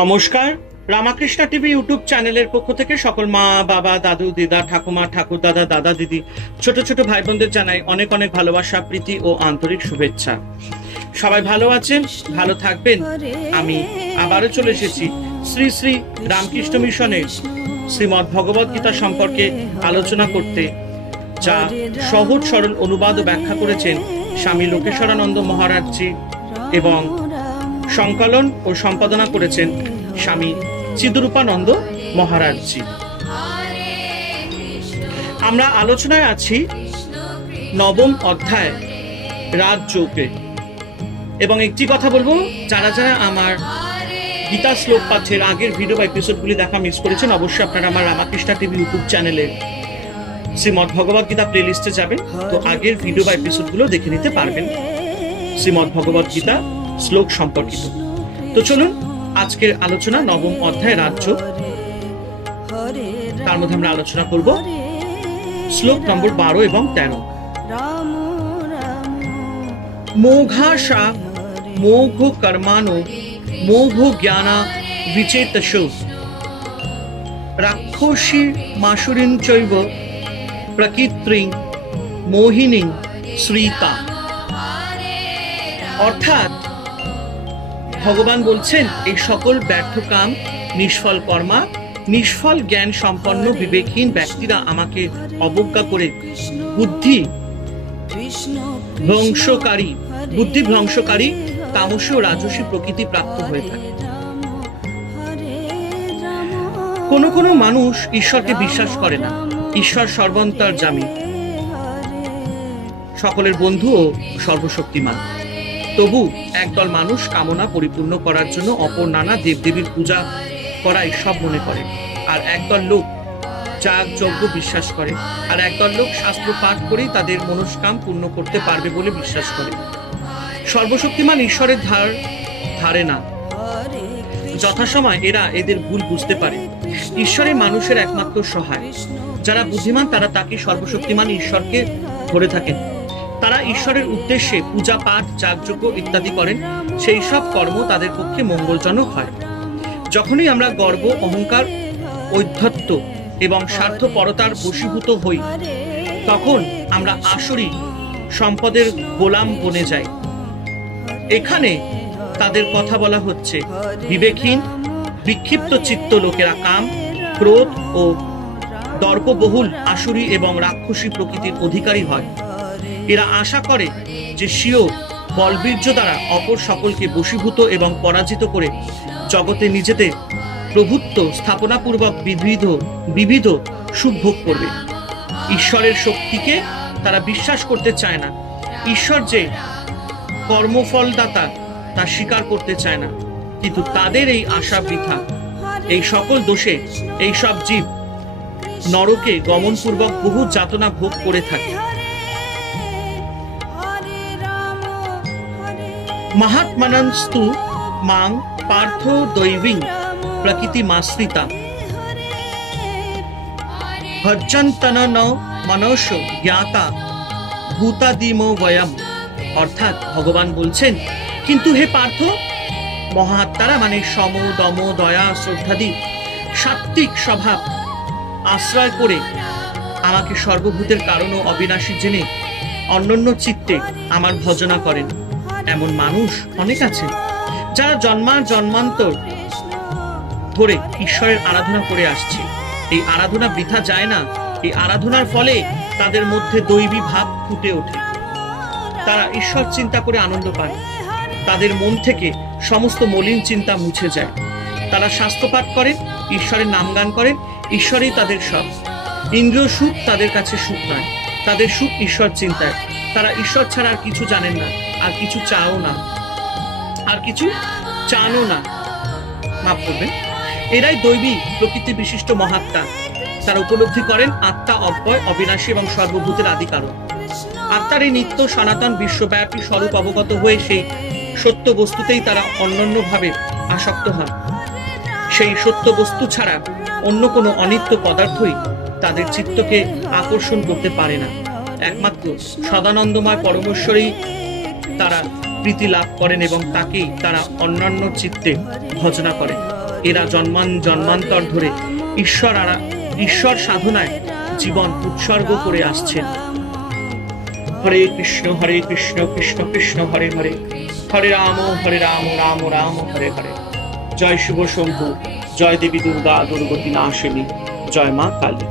নমস্কার, Ramakrishna TV YouTube চ্যানেলের পক্ষ থেকে সকল মা বাবা দাদু দিদা ঠাকুমা ঠাকুর দাদা দাদা দিদি ছোট ছোট ভাই বোনদের জানাই অনেক অনেক ভালোবাসা প্রীতি ও আন্তরিক শুভেচ্ছা। সবাই ভালো আছেন, ভালো থাকবেন। আমি আবারও চলে এসেছি শ্রী শ্রী রামকৃষ্ণ মিশনের শ্রীমদ্ ভগবত গীতা সম্পর্কে আলোচনা করতে, যা সহজ সরল অনুবাদ ও ব্যাখ্যা করেছেন স্বামী লোকেশ্বরানন্দ মহারাজজি এবং সংকলন ও সম্পাদনা করেছেন স্বামী চিদরূপানন্দ মহারাজজি। আমরা আলোচনায় আছি নবম অধ্যায় রাজযোগে, এবং একটি কথা বলবো, যারা যারা আমার গীতা শ্লোক পাঠের আগের ভিডিও বা এপিসোডগুলি দেখা মিস করেছেন, অবশ্যই আপনারা আমার রামাকৃষ্ণ টিভি ইউটিউব চ্যানেলে শ্রীমদ্ ভগবত গীতা প্লেলিস্টে যাবেন, তো আগের ভিডিও বা এপিসোডগুলো দেখে নিতে পারবেন শ্রীমদ্ ভগবত গীতা শ্লোক সম্পর্কিত। তো চলুন আজকের আলোচনা নবম অধ্যায় রাজযোগ। তার মধ্যে আমরা আলোচনা করব শ্লোক নম্বর 12 এবং 13। মোঘাশা মোঘ কর্মানো মোঘ জ্ঞানা বিচেতসো রাক্ষসী মাসুরিং চৈব প্রকৃত্রিং মোহিনীং শ্রীতা। অর্থাৎ ভগবান বলছেন, এই সকল ব্যর্থ কাম, নিষ্ফল কর্মা, নিষ্ফল জ্ঞান সম্পন্ন বিবেকহীন ব্যক্তিরা আমাকে অবজ্ঞা করে বুদ্ধি ভ্রংশকারী তামসী ও রাজসী প্রকৃতি প্রাপ্ত হয়ে থাকে। কোন কোন মানুষ ঈশ্বরকে বিশ্বাস করে না। ঈশ্বর সর্বান্তর্যামী, সকলের বন্ধু ও সর্বশক্তিমান। তবু একদল মানুষ কামনা পরিপূর্ণ করার জন্য অপর নানা দেবদেবীর পূজা করা সব মনে করে, আর একদল লোক যাগ যজ্ঞ বিশ্বাস করে, আর একদল লোক শাস্ত্র পাঠ করেই তাদের মনস্কাম পূর্ণ করতে পারবে বলে বিশ্বাস করে। সর্বশক্তিমান ঈশ্বরের ধারে না। যথাসময় এরা এদের ভুল বুঝতে পারে। ঈশ্বরের মানুষের একমাত্র সহায়। যারা বুদ্ধিমান তারা তাকে সর্বশক্তিমান ঈশ্বরকে ধরে থাকেন। তারা ঈশ্বরের উদ্দেশ্যে পূজা পাঠ যাগযজ্ঞ ইত্যাদি করেন। সেই সব কর্ম তাদের পক্ষে মঙ্গলজনক হয়। যখনই আমরা গর্ব, অহংকার, ঔদ্ধত্য এবং স্বার্থপরতার বশীভূত হই, তখন আমরা আসরি সম্পদের গোলাম বনে যাই। এখানে তাদের কথা বলা হচ্ছে। বিবেকহীন বিক্ষিপ্ত চিত্ত লোকেরা কাম, ক্রোধ ও দর্পবহুল আসুরি এবং রাক্ষসী প্রকৃতির অধিকারী হয়। এরা আশা করে যে স্বীয় বলবীর্য দ্বারা অপর সকলকে বশীভূত এবং পরাজিত করে জগতে নিজেদের প্রভুত্ব স্থাপনাপূর্বক বিবিধ সুখ ভোগ করবে। ঈশ্বরের শক্তিকে তারা বিশ্বাস করতে চায় না। ঈশ্বর যে কর্মফলদাতা তা স্বীকার করতে চায় না। কিন্তু তাদের এই আশা বৃথা। এই সকল দোষে এই সব জীব নরকে গমনপূর্বক বহু যাতনা ভোগ করে থাকে। মহাত্মানস্তু মাং পার্থ দৈবিং প্রকৃতিমাশ্রিতা ভজ্জন্তন মনস জ্ঞাতা ভূতাদিমো বয়ম। অর্থাৎ ভগবান বলছেন, কিন্তু হে পার্থ, মহাত্মারা মানে সম, দম, দয়া, শ্রদ্ধাদি সাত্ত্বিক স্বভাব আশ্রয় করে আমাকে সর্বভূতের কারণ ও অবিনাশী জেনে অনন্য চিত্তে আমার ভজনা করেন। এমন মানুষ অনেক আছে যারা জন্মান্তর ধরে ঈশ্বরের আরাধনা করে আসছে। এই আরাধনা বৃথা যায় না। এই আরাধনার ফলে তাদের মধ্যে দৈবী ভাব ফুটে ওঠে। তারা ঈশ্বর চিন্তা করে আনন্দ পায়। তাদের মন থেকে সমস্ত মলিন চিন্তা মুছে যায়। তারা শাস্ত্রপাঠ করেন, ঈশ্বরের নাম গান করেন। ঈশ্বরই তাদের সব। ইন্দ্রিয় সুখ তাদের কাছে সুখ নয়। তাদের সুখ ঈশ্বর চিন্তায়। তারা ঈশ্বর ছাড়া আর কিছু জানেন না, আর কিছু চাও না, আর কিছু চানও না। মাফ করবেন। এরাই দৈবী প্রকৃতি বিশিষ্ট মহাত্মা। তারা উপলব্ধি করেন আত্মা অব্যয়, অবিনাশী এবং সর্বভূতের আদি কারণ। আত্মার এই নিত্য সনাতন বিশ্বব্যাপী স্বরূপ অবগত হয়ে সেই সত্য বস্তুতেই তারা অনন্যভাবে আসক্ত হন। সেই সত্য বস্তু ছাড়া অন্য কোনো অনিত্য পদার্থই তাদের চিত্তকে আকর্ষণ করতে পারে না। একমাত্র সদানন্দময় পরমেশ্বরই তারা প্রীতি লাভ করেন এবং তাকেই তারা অন্যান্য চিত্তে ভজনা করেন। এরা জন্মান্তর ধরে ঈশ্বর সাধনায় জীবন উৎসর্গ করে আসছেন। হরে কৃষ্ণ কৃষ্ণ কৃষ্ণ হরে হরে, হরে রাম রাম রাম হরে হরে। জয় শিব শম্ভু, জয় দেবী দুর্গা দুর্গতি নাশিনী, জয় মা কালী।